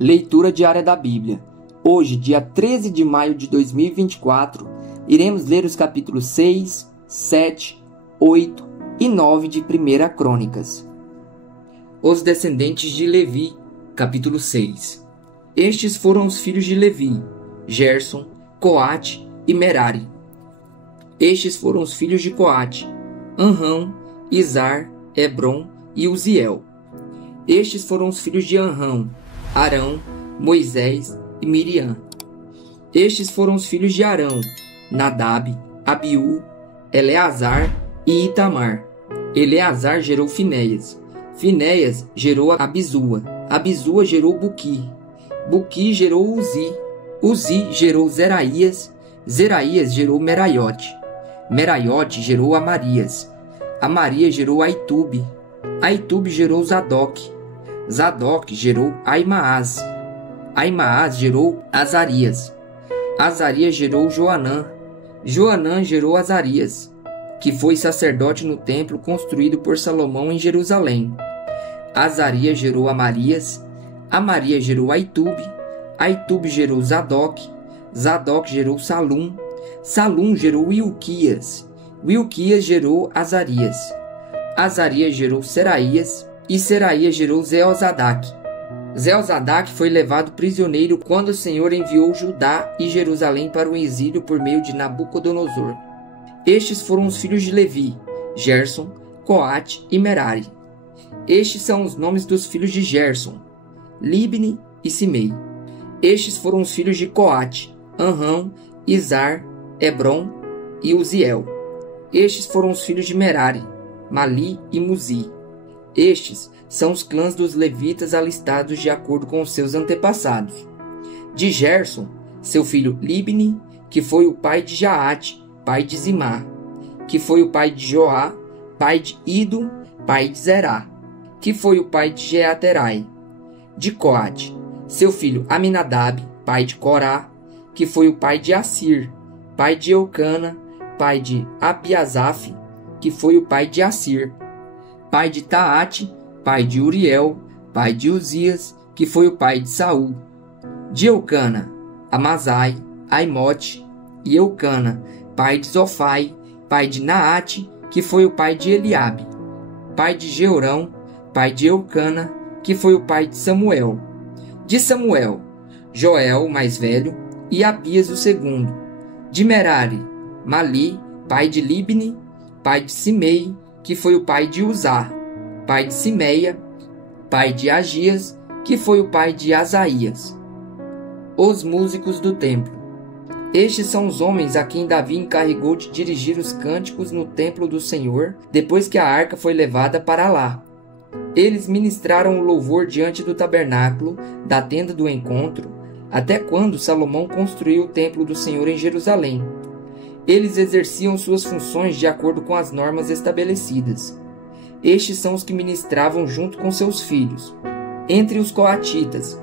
Leitura diária da Bíblia. Hoje, dia 13 de maio de 2024, iremos ler os capítulos 6, 7, 8 e 9 de 1 Crônicas. Os descendentes de Levi, capítulo 6. Estes foram os filhos de Levi: Gerson, Coate e Merari. Estes foram os filhos de Coate: Anrão, Izar, Hebron e Uziel. Estes foram os filhos de Anrão: Arão, Moisés e Miriam. Estes foram os filhos de Arão: Nadab, Abiú, Eleazar e Itamar. Eleazar gerou Finéias. Finéias gerou Abisua. Abisua gerou Buqui. Buqui gerou Uzi. Uzi gerou Zeraías. Zeraías gerou Meraiote. Meraiote gerou Amarias. Amarias gerou Aitube. Aitube gerou Zadok. Zadok gerou Aimaas. Aimaas gerou Azarias. Azarias gerou Joanã. Joanã gerou Azarias, que foi sacerdote no templo construído por Salomão em Jerusalém. Azarias gerou Amarias. Amarias gerou Aitube. Aitube gerou Zadok. Zadok gerou Salum. Salum gerou Ilquias. Ilquias gerou Azarias. Azarias gerou Seraías. E Seraías gerou Zeozadaque. Zeozadaque foi levado prisioneiro quando o Senhor enviou Judá e Jerusalém para o exílio por meio de Nabucodonosor. Estes foram os filhos de Levi: Gerson, Coate e Merari. Estes são os nomes dos filhos de Gerson: Libni e Simei. Estes foram os filhos de Coate: Anrão, Izar, Hebron e Uziel. Estes foram os filhos de Merari: Mali e Muzi. Estes são os clãs dos levitas alistados de acordo com os seus antepassados. De Gerson, seu filho Libni, que foi o pai de Jaate, pai de Zimá, que foi o pai de Joá, pai de Ido, pai de Zerá, que foi o pai de Jeaterai. De Coate, seu filho Aminadab, pai de Corá, que foi o pai de Assir, pai de Eucana, pai de Abiasaf, que foi o pai de Assir, pai de Taate, pai de Uriel, pai de Uzias, que foi o pai de Saul. De Eucana, Amazai, Aimote e Eucana, pai de Zofai, pai de Naate, que foi o pai de Eliabe, pai de Georão, pai de Eucana, que foi o pai de Samuel. De Samuel, Joel, o mais velho, e Abias, o segundo. De Merari, Mali, pai de Libni, pai de Simei, que foi o pai de Uzá, pai de Simeia, pai de Agias, que foi o pai de Asaías. Os músicos do templo. Estes são os homens a quem Davi encarregou de dirigir os cânticos no templo do Senhor, depois que a arca foi levada para lá. Eles ministraram o louvor diante do tabernáculo, da tenda do encontro, até quando Salomão construiu o templo do Senhor em Jerusalém. Eles exerciam suas funções de acordo com as normas estabelecidas. Estes são os que ministravam junto com seus filhos. Entre os coatitas,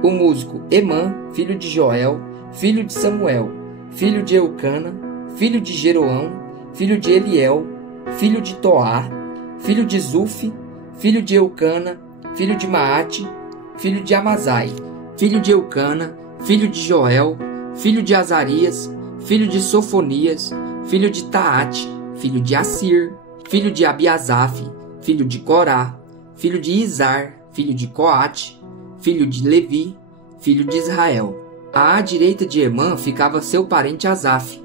o músico Emã, filho de Joel, filho de Samuel, filho de Eucana, filho de Jeroão, filho de Eliel, filho de Toar, filho de Zufi, filho de Eucana, filho de Maate, filho de Amazai, filho de Eucana, filho de Joel, filho de Azarias, filho de Sofonias, filho de Taate, filho de Assir, filho de Abiasaf, filho de Corá, filho de Izar, filho de Coate, filho de Levi, filho de Israel. À direita de Emã ficava seu parente Asaf,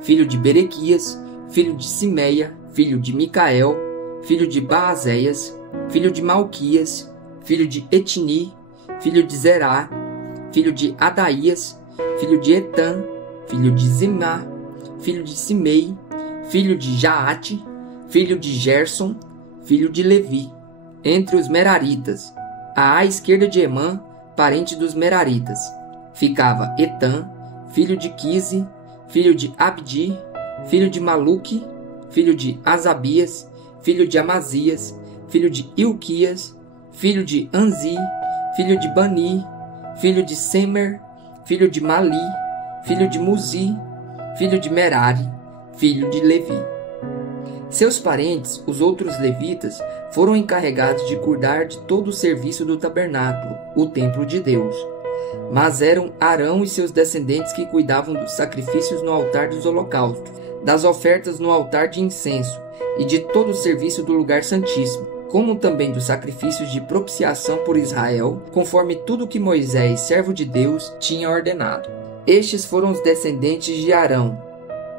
filho de Berequias, filho de Simeia, filho de Micael, filho de Baazéias, filho de Malquias, filho de Etni, filho de Zerá, filho de Adaías, filho de Etã, filho de Zimá, filho de Simei, filho de Jaate, filho de Gerson, filho de Levi. Entre os Meraritas, à esquerda de Emã, parente dos Meraritas, ficava Etã, filho de Quise, filho de Abdi, filho de Maluque, filho de Asabias, filho de Amazias, filho de Ilquias, filho de Anzi, filho de Bani, filho de Semer, filho de Mali, filho de Muzi, filho de Merari, filho de Levi. Seus parentes, os outros levitas, foram encarregados de cuidar de todo o serviço do tabernáculo, o templo de Deus. Mas eram Arão e seus descendentes que cuidavam dos sacrifícios no altar dos holocaustos, das ofertas no altar de incenso e de todo o serviço do lugar santíssimo, como também dos sacrifícios de propiciação por Israel, conforme tudo que Moisés, servo de Deus, tinha ordenado. Estes foram os descendentes de Arão,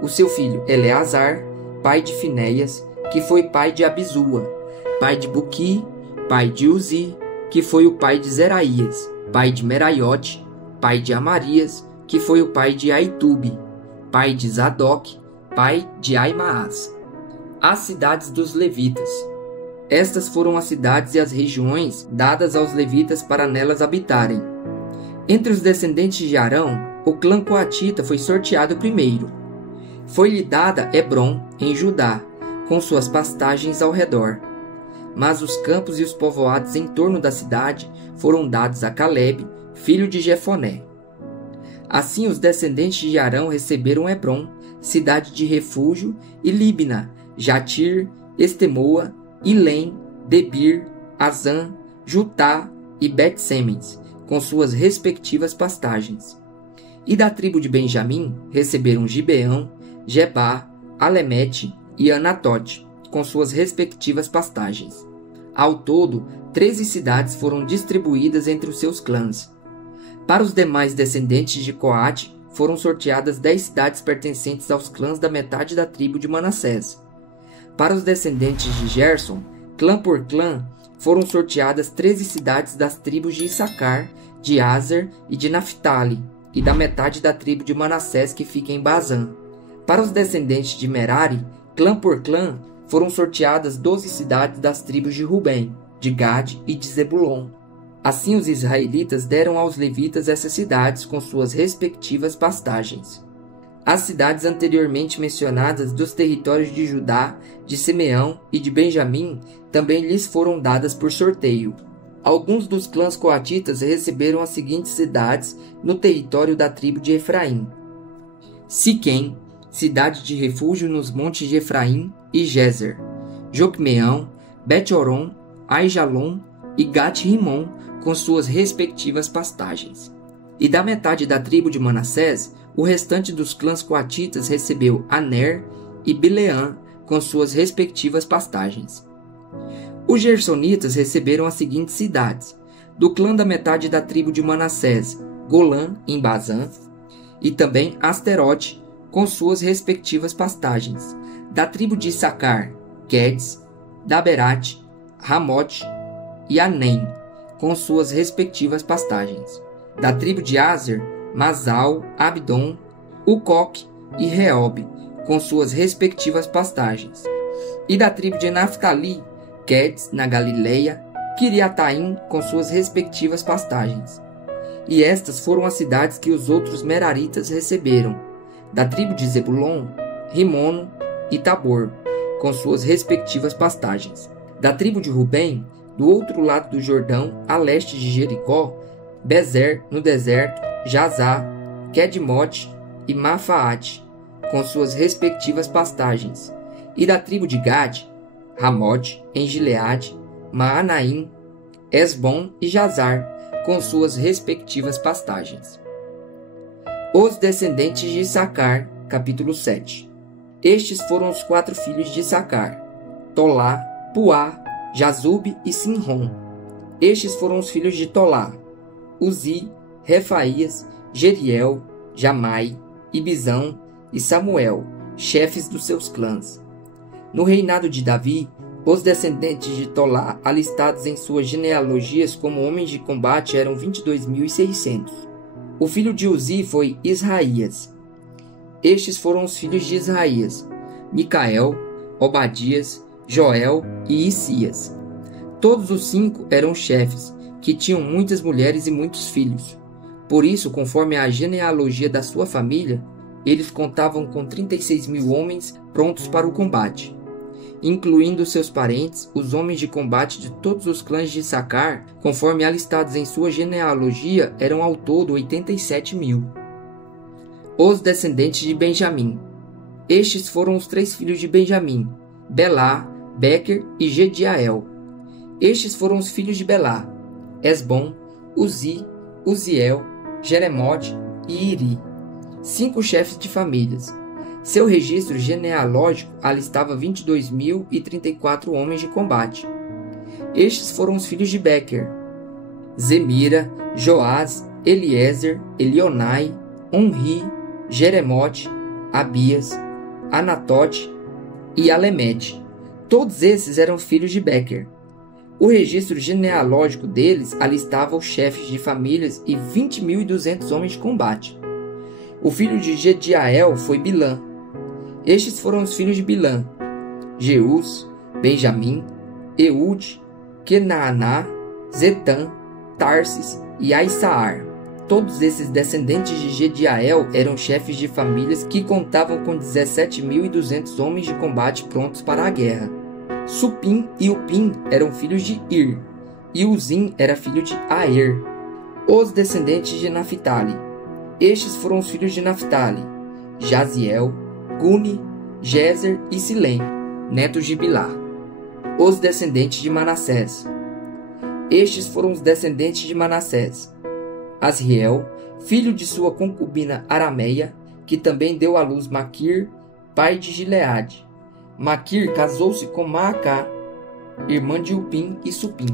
o seu filho Eleazar, pai de Finéias, que foi pai de Abisua, pai de Buqui, pai de Uzi, que foi o pai de Zeraías, pai de Meraiote, pai de Amarias, que foi o pai de Aitube, pai de Zadok, pai de Aimaas. As cidades dos levitas. Estas foram as cidades e as regiões dadas aos levitas para nelas habitarem. Entre os descendentes de Arão, o clã coatita foi sorteado primeiro. Foi-lhe dada Hebrom, em Judá, com suas pastagens ao redor. Mas os campos e os povoados em torno da cidade foram dados a Calebe, filho de Jefoné. Assim os descendentes de Arão receberam Hebrom, cidade de refúgio, e Líbna, Jatir, Estemoa, Ilém, Debir, Azã, Jutá e Bet-Semes, com suas respectivas pastagens. E da tribo de Benjamim receberam Gibeão, Gebá, Alemete e Anatote, com suas respectivas pastagens. Ao todo, 13 cidades foram distribuídas entre os seus clãs. Para os demais descendentes de Coate, foram sorteadas 10 cidades pertencentes aos clãs da metade da tribo de Manassés. Para os descendentes de Gerson, clã por clã, foram sorteadas 13 cidades das tribos de Issacar, de Aser e de Naphtali, e da metade da tribo de Manassés que fica em Bazã. Para os descendentes de Merari, clã por clã, foram sorteadas 12 cidades das tribos de Rubem, de Gade e de Zebulon. Assim os israelitas deram aos levitas essas cidades com suas respectivas pastagens. As cidades anteriormente mencionadas dos territórios de Judá, de Simeão e de Benjamim também lhes foram dadas por sorteio. Alguns dos clãs coatitas receberam as seguintes cidades no território da tribo de Efraim: Siquém, cidade de refúgio nos montes de Efraim, e Gezer, Jocmeão, Bet-Horon, Aijalon e Gat-Rimon, com suas respectivas pastagens. E da metade da tribo de Manassés, o restante dos clãs coatitas recebeu Aner e Bileã, com suas respectivas pastagens. Os gersonitas receberam as seguintes cidades: do clã da metade da tribo de Manassés, Golã, em Bazã, e também Asterote, com suas respectivas pastagens. Da tribo de Issacar, Quedes, Daberate, Ramote e Anem, com suas respectivas pastagens. Da tribo de Aser, Masal, Abdon, Ucoque e Reob, com suas respectivas pastagens. E da tribo de Naphtali, Quedes, na Galileia, Quiriataim, com suas respectivas pastagens. E estas foram as cidades que os outros meraritas receberam. Da tribo de Zebulon, Rimono e Tabor, com suas respectivas pastagens. Da tribo de Rubem, do outro lado do Jordão, a leste de Jericó, Bezer, no deserto, Jazá, Quedmote e Mafaate, com suas respectivas pastagens. E da tribo de Gade, Ramote, em Gileade, Maanaim, Esbom e Jazar, com suas respectivas pastagens. Os descendentes de Issacar, capítulo 7. Estes foram os 4 filhos de Issacar: Tolá, Puá, Jazube e Sinrom. Estes foram os filhos de Tolá: Uzi, Refaías, Jeriel, Jamai, Ibizão e Samuel, chefes dos seus clãs. No reinado de Davi, os descendentes de Tolá, alistados em suas genealogias como homens de combate, eram 22.600. O filho de Uzi foi Israías. Estes foram os filhos de Israías: Micael, Obadias, Joel e Isias. Todos os 5 eram chefes, que tinham muitas mulheres e muitos filhos. Por isso, conforme a genealogia da sua família, eles contavam com 36.000 homens prontos para o combate. Incluindo seus parentes, os homens de combate de todos os clãs de Issacar, conforme alistados em sua genealogia, eram ao todo 87.000. Os descendentes de Benjamim. Estes foram os 3 filhos de Benjamim: Belá, Bequer e Jediael. Estes foram os filhos de Belá: Esbom, Uzi, Uziel, Jeremote e Iri, 5 chefes de famílias. Seu registro genealógico alistava 22.034 homens de combate. Estes foram os filhos de Bequer: Zemira, Joás, Eliezer, Elionai, Onri, Jeremote, Abias, Anatote e Alemete. Todos esses eram filhos de Bequer. O registro genealógico deles alistava os chefes de famílias e 20.200 homens de combate. O filho de Jediael foi Bilã. Estes foram os filhos de Bilã: Jeus, Benjamim, Eude, Kenaaná, Zetã, Tarsis e Aissaar. Todos esses descendentes de Jediael eram chefes de famílias que contavam com 17.200 homens de combate prontos para a guerra. Supim e Upim eram filhos de Ir, e Uzim era filho de Aer. Os descendentes de Naphtali. Estes foram os filhos de Naphtali: Jaziel, Guni, Jezer e Silém, netos de Bilá. Os descendentes de Manassés. Estes foram os descendentes de Manassés: Asriel, filho de sua concubina Arameia, que também deu à luz Maquir, pai de Gileade. Maquir casou-se com Maacá, irmã de Upim e Supim.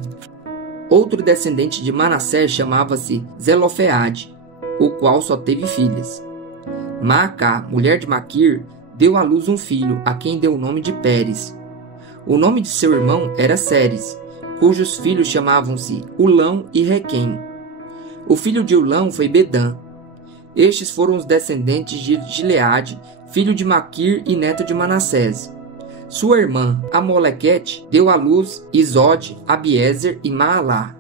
Outro descendente de Manassés chamava-se Zelofeade, o qual só teve filhas. Maacá, mulher de Maquir, deu à luz um filho, a quem deu o nome de Pérez. O nome de seu irmão era Ceres, cujos filhos chamavam-se Ulão e Requém. O filho de Ulão foi Bedã. Estes foram os descendentes de Gileade, filho de Maquir e neto de Manassés. Sua irmã, Amolequete, deu à luz Isode, Abiezer e Maalá.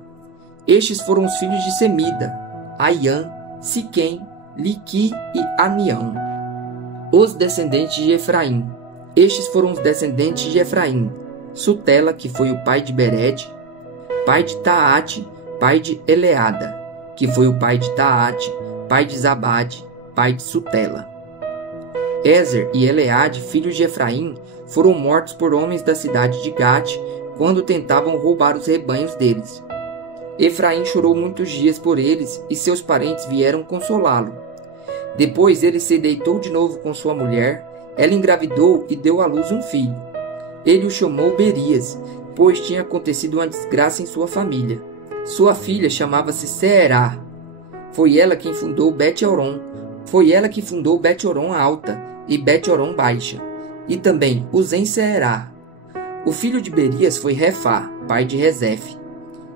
Estes foram os filhos de Semida: Aiã, Siquém, Liqui e Anião. Os descendentes de Efraim. Estes foram os descendentes de Efraim: Sutela, que foi o pai de Bered, pai de Taate, pai de Eleada, que foi o pai de Taate, pai de Zabade, pai de Sutela. Ezer e Eleade, filhos de Efraim, foram mortos por homens da cidade de Gate quando tentavam roubar os rebanhos deles. Efraim chorou muitos dias por eles e seus parentes vieram consolá-lo. Depois ele se deitou de novo com sua mulher, ela engravidou e deu à luz um filho. Ele o chamou Berias, pois tinha acontecido uma desgraça em sua família. Sua filha chamava-se Seerá. Foi ela quem fundou Bet-Horon. Foi ela que fundou Bet-Horon Alta e Bet-Horon Baixa, e também Uzem-Seerá. O filho de Berias foi Refá, pai de Rezefe,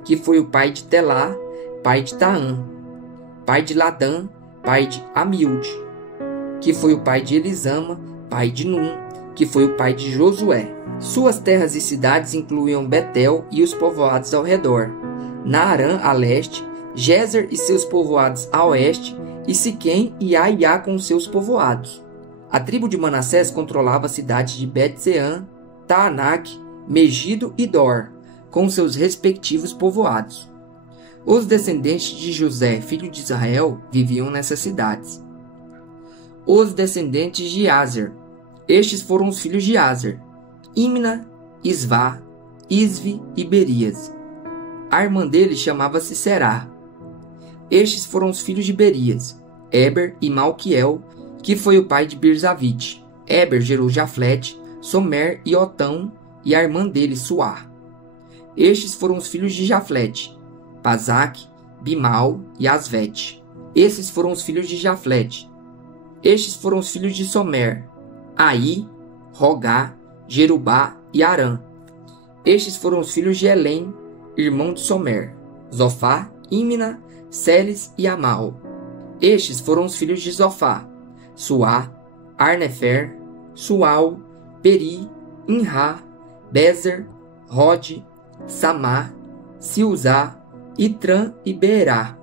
que foi o pai de Telá, pai de Taã, pai de Ladã, pai de Amiúde, que foi o pai de Elisama, pai de Num, que foi o pai de Josué. Suas terras e cidades incluíam Betel e os povoados ao redor, Naarã a leste, Gezer e seus povoados a oeste, e Siquém e Aiá com seus povoados. A tribo de Manassés controlava as cidades de Bet-Seã, Taanac, Megido e Dor, com seus respectivos povoados. Os descendentes de José, filho de Israel, viviam nessas cidades. Os descendentes de Azer. Estes foram os filhos de Azer: Imna, Isvá, Isvi e Berias. A irmã dele chamava-se Será. Estes foram os filhos de Berias: Eber e Malquiel, que foi o pai de Birzavite. Eber gerou Jaflete, Somer e Otão, e a irmã dele, Suá. Estes foram os filhos de Jaflete: Pazac, Bimal e Asvete. Esses foram os filhos de Jaflete. Estes foram os filhos de Somer: Aí, Rogá, Jerubá e Arã. Estes foram os filhos de Elém, irmão de Somer: Zofá, Imna, Celes e Amal. Estes foram os filhos de Zofá: Suá, Arnefer, Sual, Peri, Inrá, Bezer, Rode, Samá, Siuzá, Itrã e Beerá.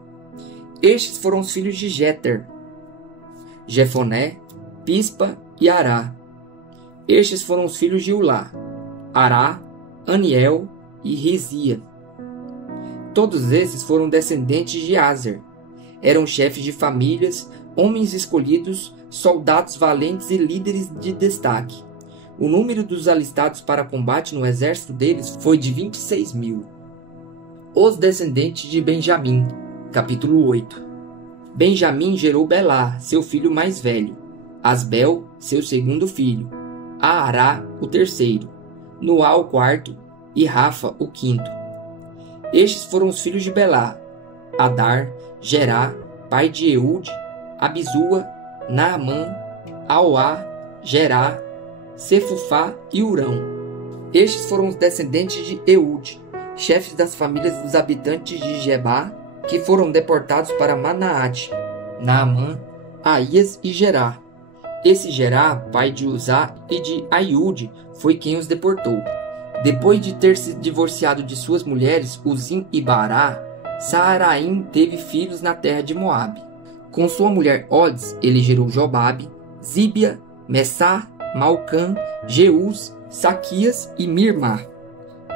Estes foram os filhos de Jeter: Jefoné, Pispa e Ará. Estes foram os filhos de Ulá: Ará, Aniel e Rizia. Todos esses foram descendentes de Azer. Eram chefes de famílias, homens escolhidos, soldados valentes e líderes de destaque. O número dos alistados para combate no exército deles foi de 26.000. Os descendentes de Benjamim, capítulo 8. Benjamim gerou Belá, seu filho mais velho, Asbel, seu segundo filho, Aará, o terceiro, Noá, o quarto, e Rafa, o quinto. Estes foram os filhos de Belá: Adar, Gerá, pai de Eude, Abizua, Naamã, Auá, Gerá, Sefufá e Urão. Estes foram os descendentes de Eude, chefes das famílias dos habitantes de Gebá, que foram deportados para Manaate, Naamã, Aías e Gerá. Esse Gerá, pai de Uzá e de Aiúde, foi quem os deportou. Depois de ter se divorciado de suas mulheres, Uzim e Bará, Saaraim teve filhos na terra de Moabe. Com sua mulher Odes, ele gerou Jobabe, Zíbia, Messá, Malcã, Jeús, Saquias e Mirmá.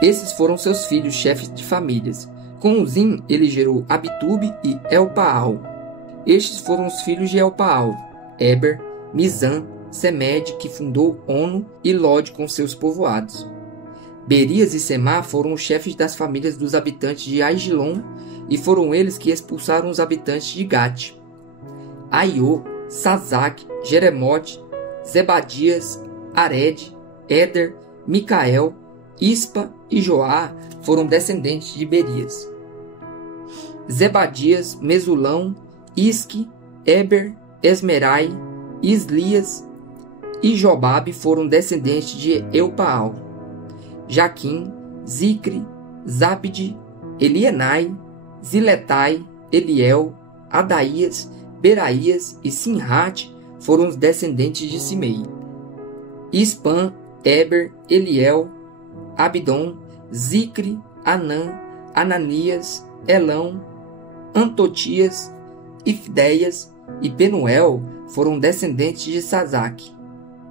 Esses foram seus filhos, chefes de famílias. Com Uzim, ele gerou Abitube e Elpaal. Estes foram os filhos de Elpaal: Eber, Mizã, Semed, que fundou Ono, e Lode com seus povoados. Berias e Semá foram os chefes das famílias dos habitantes de Aigilon, e foram eles que expulsaram os habitantes de Gate. Aiô, Sazac, Jeremote, Zebadias, Ared, Éder, Micael, Ispa e Joá foram descendentes de Berias. Zebadias, Mesulão, Isque, Eber, Esmerai, Islias e Jobabe foram descendentes de Elpaal. Jaquim, Zicre, Zabde, Elienai, Ziletai, Eliel, Adaías, Beraías e Sinrate foram os descendentes de Simei. Ispan, Eber, Eliel, Abdon, Zicre, Anã, Ananias, Elão, Antotias, Ifdeias e Penuel foram descendentes de Sazac.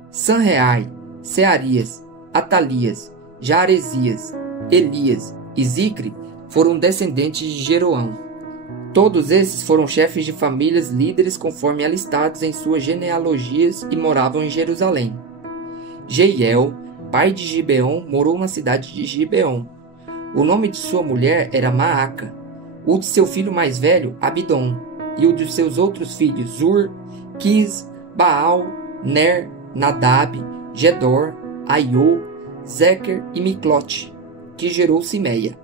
Sanreai, Searias, Atalias, Jaresias, Elias e Zicre foram descendentes de Jeroão. Todos esses foram chefes de famílias líderes conforme alistados em suas genealogias e moravam em Jerusalém. Jeiel, pai de Gibeon, morou na cidade de Gibeon. O nome de sua mulher era Maaca, o de seu filho mais velho, Abidom, e o de seus outros filhos, Zur, Quis, Baal, Ner, Nadab, Gedor, Aiô, Zequer e Miclote, que gerou Simeia.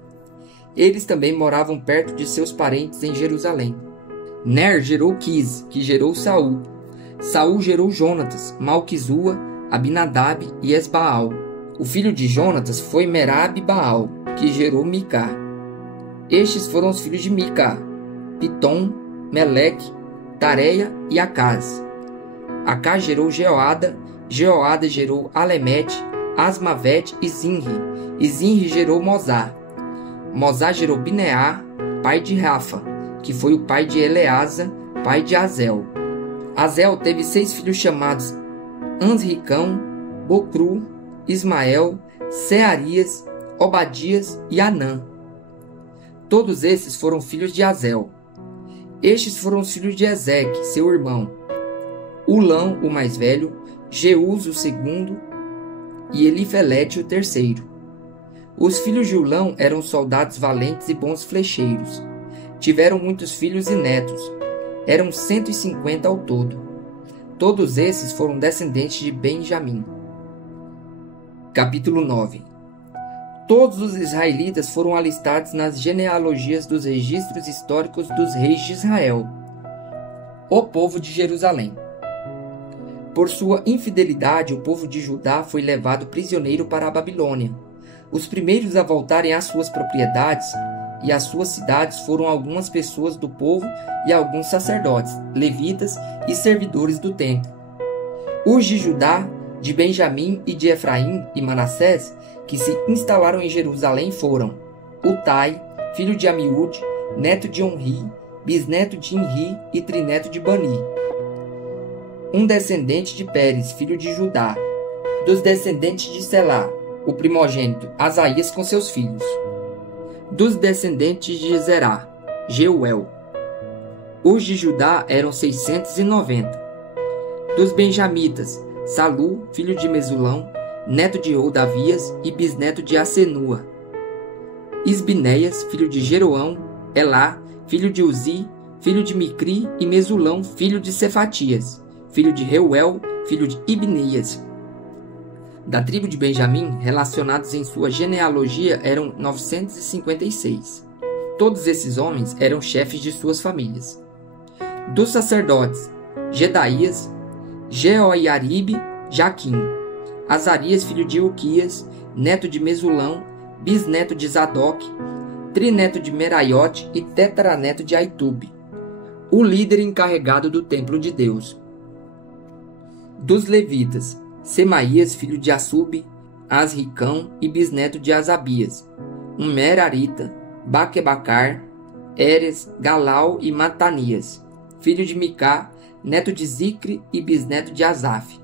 Eles também moravam perto de seus parentes em Jerusalém. Ner gerou Quis, que gerou Saul. Saul gerou Jonatas, Malquizua, Abinadab e Esbaal. O filho de Jonatas foi Merab-Baal, que gerou Micá. Estes foram os filhos de Micá: Pitom, Meleque, Tareia e Acaz. Acaz gerou Jeoada, Jeoada gerou Alemete, Asmavete e Zinri gerou Mozá. Mozá gerou Bineá, pai de Rafa, que foi o pai de Eleasa, pai de Azel. Azel teve 6 filhos chamados Ansricão, Bocru, Ismael, Searias, Obadias e Anã. Todos esses foram filhos de Azel. Estes foram os filhos de Ezeque, seu irmão: Ulão, o mais velho, Jeús, o segundo, e Elifelete, o terceiro. Os filhos de Ulão eram soldados valentes e bons flecheiros. Tiveram muitos filhos e netos. Eram 150 ao todo. Todos esses foram descendentes de Benjamim. Capítulo 9. Todos os israelitas foram alistados nas genealogias dos registros históricos dos reis de Israel. O povo de Jerusalém. Por sua infidelidade, o povo de Judá foi levado prisioneiro para a Babilônia. Os primeiros a voltarem às suas propriedades e às suas cidades foram algumas pessoas do povo e alguns sacerdotes, levitas e servidores do templo. Os de Judá, de Benjamim e de Efraim e Manassés, que se instalaram em Jerusalém, foram Utai, filho de Amiúde, neto de Onri, bisneto de Inri e trineto de Bani. Um descendente de Pérez, filho de Judá. Dos descendentes de Selá, o primogênito, Asaías com seus filhos. Dos descendentes de Zerá, Jeuel. Os de Judá eram 690. Dos benjamitas, Salu, filho de Mesulão, neto de Odavias e bisneto de Asenua. Isbinéias, filho de Jeroão, Elá, filho de Uzi, filho de Micri, e Mesulão, filho de Cefatias, filho de Reuel, filho de Ibnias. Da tribo de Benjamim, relacionados em sua genealogia, eram 956. Todos esses homens eram chefes de suas famílias. Dos sacerdotes, Jedaías, Jeoiaribe, Jaquim, Azarias, filho de Uquias, neto de Mesulão, bisneto de Zadok, trineto de Meraiote e tetaraneto de Aitube, o líder encarregado do templo de Deus. Dos levitas, Semaías, filho de Assub, Asricão e bisneto de Asabias, Merarita, Baquebacar, Eres, Galau e Matanias, filho de Micá, neto de Zicre e bisneto de Asaf.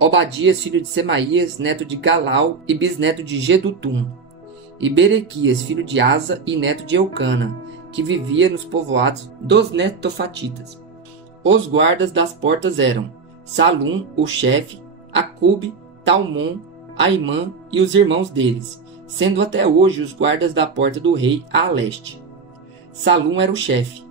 Obadias, filho de Semaías, neto de Galau e bisneto de Gedutum. E Berequias, filho de Asa e neto de Eucana, que vivia nos povoados dos netofatitas. Os guardas das portas eram Salum, o chefe, Acube, Talmon, Aimã e os irmãos deles, sendo até hoje os guardas da porta do rei a leste. Salum era o chefe.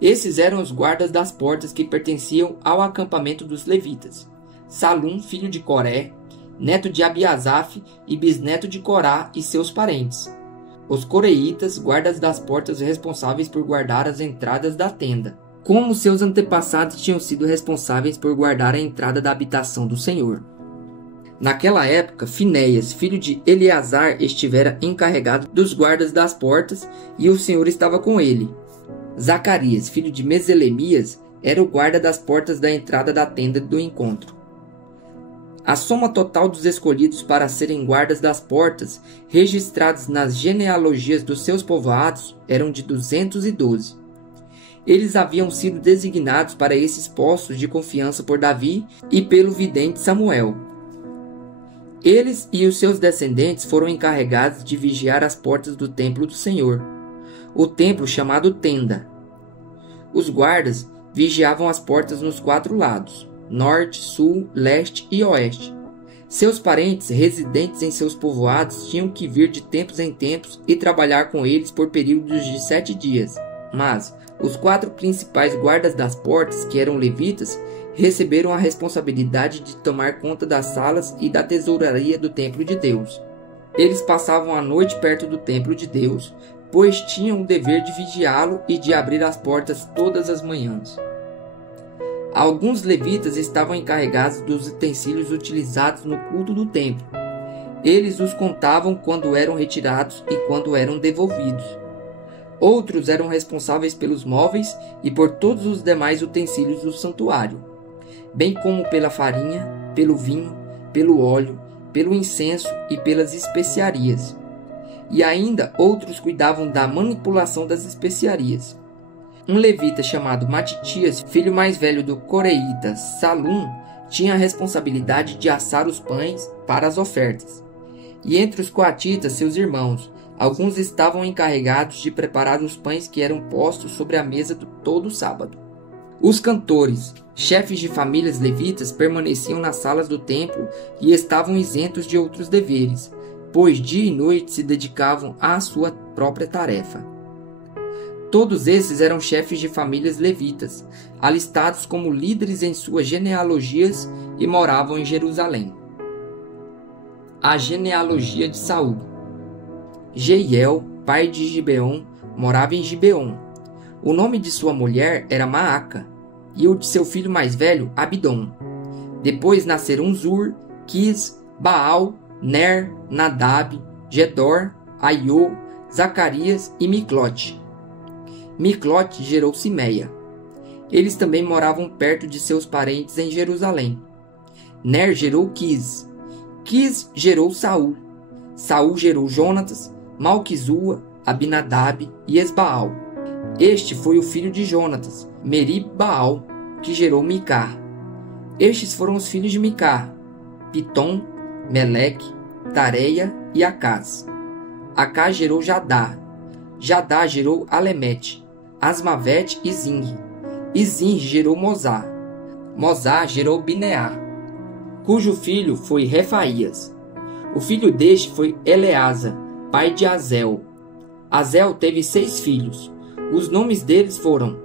Esses eram os guardas das portas que pertenciam ao acampamento dos levitas. Salum, filho de Coré, neto de Abiasaf e bisneto de Corá e seus parentes. Os coreitas, guardas das portas responsáveis por guardar as entradas da tenda, como seus antepassados tinham sido responsáveis por guardar a entrada da habitação do Senhor. Naquela época, Finéias, filho de Eleazar, estivera encarregado dos guardas das portas, e o Senhor estava com ele. Zacarias, filho de Meselemias, era o guarda das portas da entrada da tenda do encontro. A soma total dos escolhidos para serem guardas das portas, registrados nas genealogias dos seus povoados, eram de 212. Eles haviam sido designados para esses postos de confiança por Davi e pelo vidente Samuel. Eles e os seus descendentes foram encarregados de vigiar as portas do templo do Senhor, o templo chamado Tenda. Os guardas vigiavam as portas nos 4 lados, norte, sul, leste e oeste. Seus parentes residentes em seus povoados tinham que vir de tempos em tempos e trabalhar com eles por períodos de 7 dias. Mas os 4 principais guardas das portas, que eram levitas, receberam a responsabilidade de tomar conta das salas e da tesouraria do templo de Deus. Eles passavam a noite perto do templo de Deus, pois tinham o dever de vigiá-lo e de abrir as portas todas as manhãs. Alguns levitas estavam encarregados dos utensílios utilizados no culto do templo. Eles os contavam quando eram retirados e quando eram devolvidos. Outros eram responsáveis pelos móveis e por todos os demais utensílios do santuário, bem como pela farinha, pelo vinho, pelo óleo, pelo incenso e pelas especiarias. E ainda outros cuidavam da manipulação das especiarias. Um levita chamado Matitias, filho mais velho do coreíta Salum, tinha a responsabilidade de assar os pães para as ofertas. E entre os coatitas, seus irmãos, alguns estavam encarregados de preparar os pães que eram postos sobre a mesa todo sábado. Os cantores, chefes de famílias levitas, permaneciam nas salas do templo e estavam isentos de outros deveres, pois dia e noite se dedicavam à sua própria tarefa. Todos esses eram chefes de famílias levitas, alistados como líderes em suas genealogias e moravam em Jerusalém. A genealogia de Saul. Jeiel, pai de Gibeon, morava em Gibeon. O nome de sua mulher era Maaca, e o de seu filho mais velho, Abidom. Depois nasceram Zur, Quis, Baal, Ner, Nadab, Gedor, Aiô, Zacarias e Miclote. Miclote gerou Simeia. Eles também moravam perto de seus parentes em Jerusalém. Ner gerou Quis. Quis gerou Saul. Saul gerou Jonatas, Malquizua, Abinadab e Esbaal. Este foi o filho de Jonatas, Merib-Baal, que gerou Micá. Estes foram os filhos de Micá: Pitom, Meleque, Tareia e Acaz. Acaz gerou Jadá. Jadá gerou Alemete, Asmavete e Zinri. E Zinri gerou Mozá. Mozá gerou Bineá. cujo filho foi Refaías. O filho deste foi Eleasa, pai de Azel. Azel teve 6 filhos. Os nomes deles foram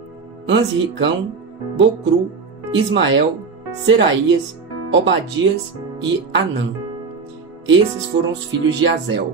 Ansricão, Bocru, Ismael, Seraías, Obadias e Anã. Esses foram os filhos de Azel.